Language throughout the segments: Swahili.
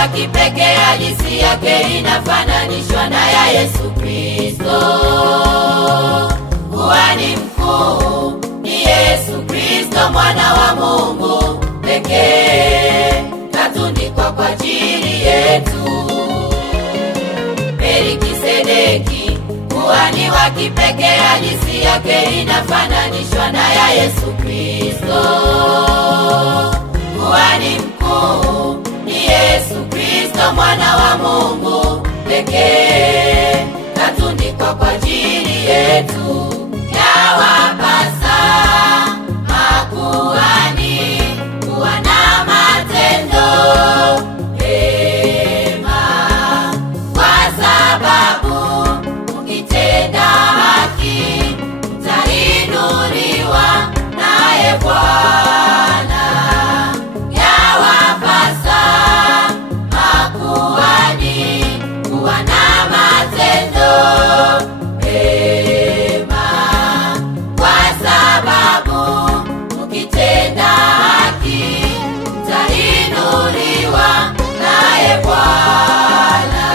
wa kipekee, halisi yake inafananishwa na ya Yesu Kristo. Kuhani mkuu ni Yesu Kristo, mwana wa Mungu pekee, katundikwa kwa ajili yetu. Melkisedeki, kuhani wa kipekee, halisi yake inafananishwa na ya Yesu Kristo. Kuhani mkuu ni Yesu Kristo, mwana wa Mungu pekee, katundikwa kwa ajili yetu. Yawapasa makuhani kuwa na matendo mema, kwa sababu ukitenda haki utainuliwa naye Bwana. Yawapasa makuhani kuwa na matendo mema, kwa sababu ukitenda haki utainuliwa naye Bwana.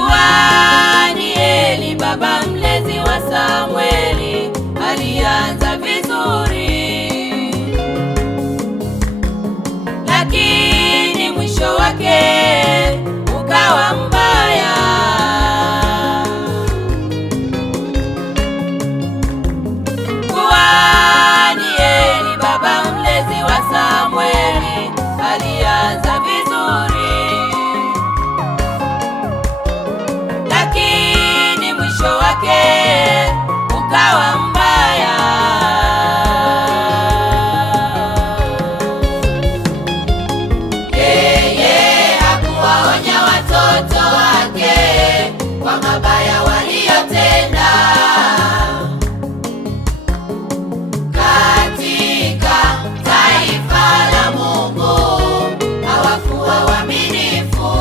Kuhani Eli, baba mlezi wa Samueli, alianza vizuri, lakini mwisho wake ukawa mbaya. Kuhani Eli, baba mlezi wa Samueli, alianza vizuri, lakini mwisho wake ukawa mbaya. Yeye hakuwaonya watoto wake kwa mabaya waliyotenda katika taifa la Mungu. Hawakuwa waaminifu.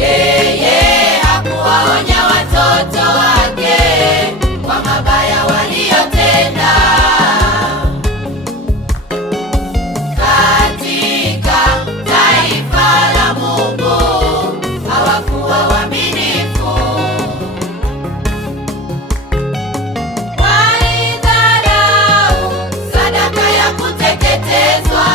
Yeye hakuwaonya watoto wake kwa mabaya waliyotenda katika taifa la Mungu. Hawakuwa waaminifu. Walidharau sadaka ya kuteketezwa,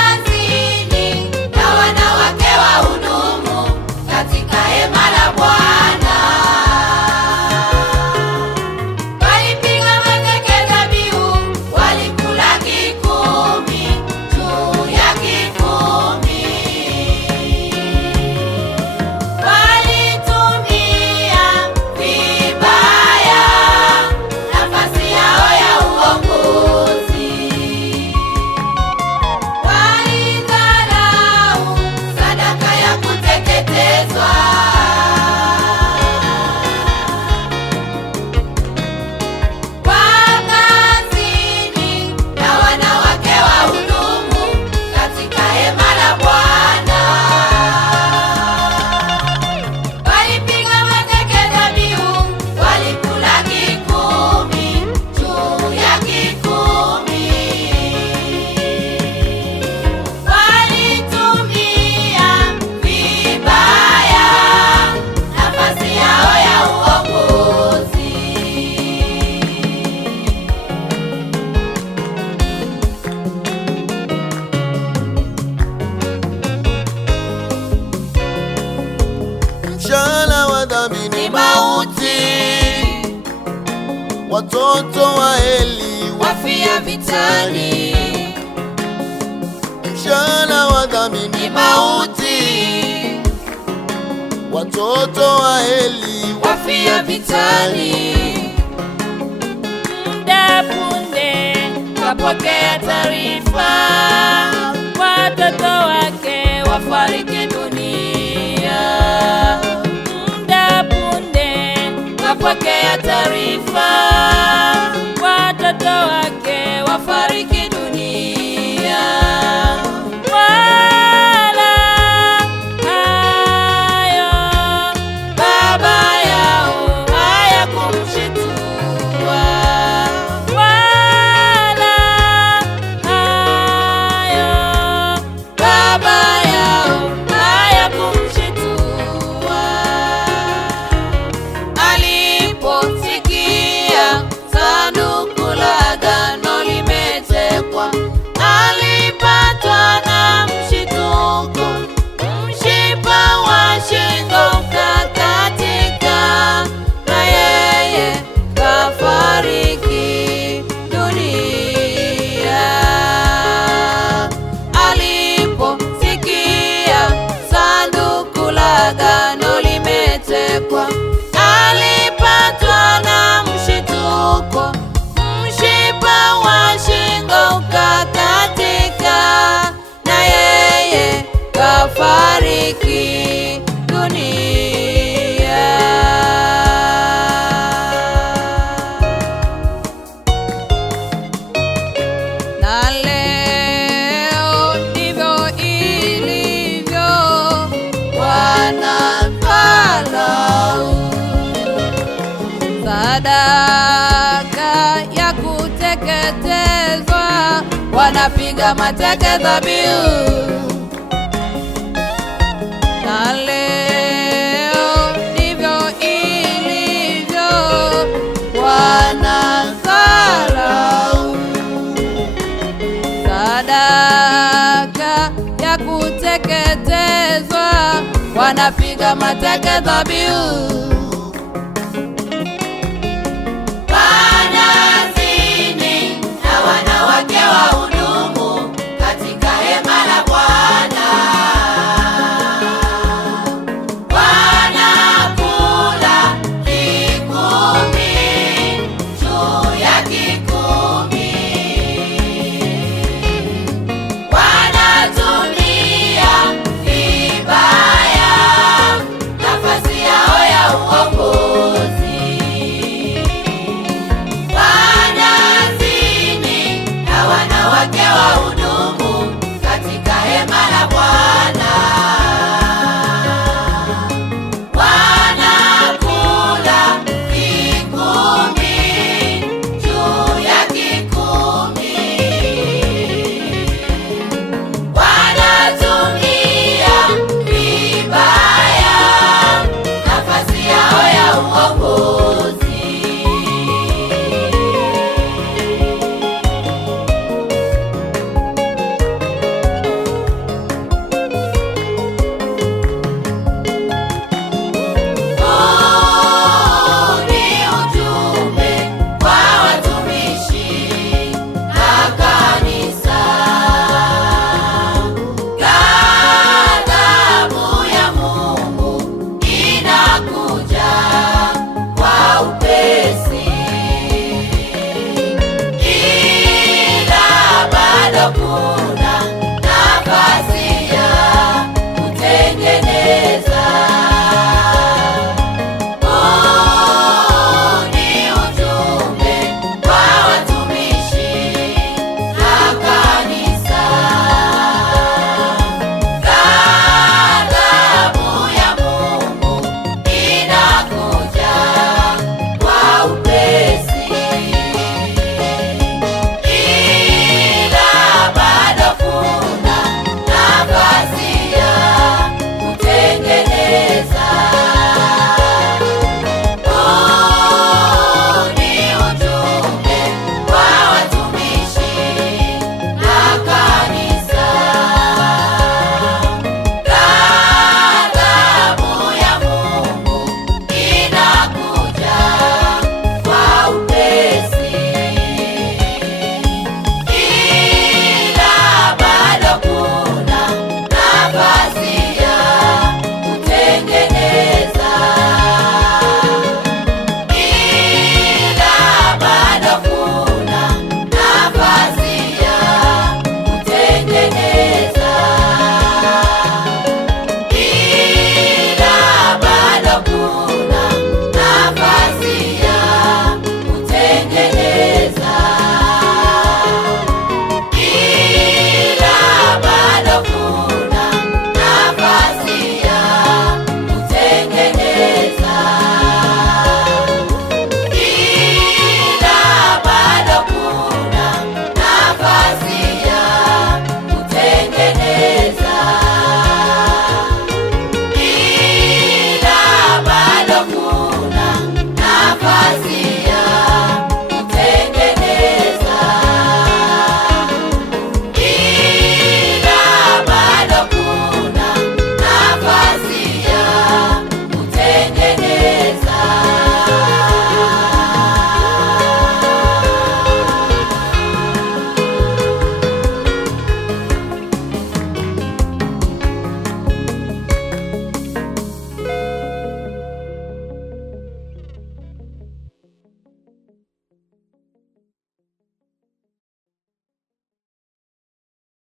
wakazini na wanawake wahudumu katika hema la Bwana. Walipiga mateke dhabihu, walikula kikumi juu ya kikumi. Walitumia vibaya nafasi yao ya uongozi. Walidharau sadaka ya kuteketezwa, wakazini na wanawake wahudumu katika hema la Bwana. Walipiga mateke dhabihu, walikula kikumi juu ya kikumi. Walitumia vibaya nafasi yao ya uongozi. Mshahara wa dhambi ni mauti. Watoto wa Eli Wafia vitani, mshahara wa dhambi ni mauti. Watoto wa Eli wafia vitani. Muda punde kapokea taarifa, watoto wake wafariki dunia. Muda punde kapokea taarifa, watoto wake wafariki dunia. alipatwa na mshituko, mshipa wa shingo ukakatika, na yeye kafariki dunia. Na leo ndivyo ilivyo, wanadharau sadaka ya kuteketezwa, wanapiga mateke dhabihu. Na leo ndivyo ilivyo, wanadharau sadaka ya kuteketezwa, wanapiga mateke dhabihu.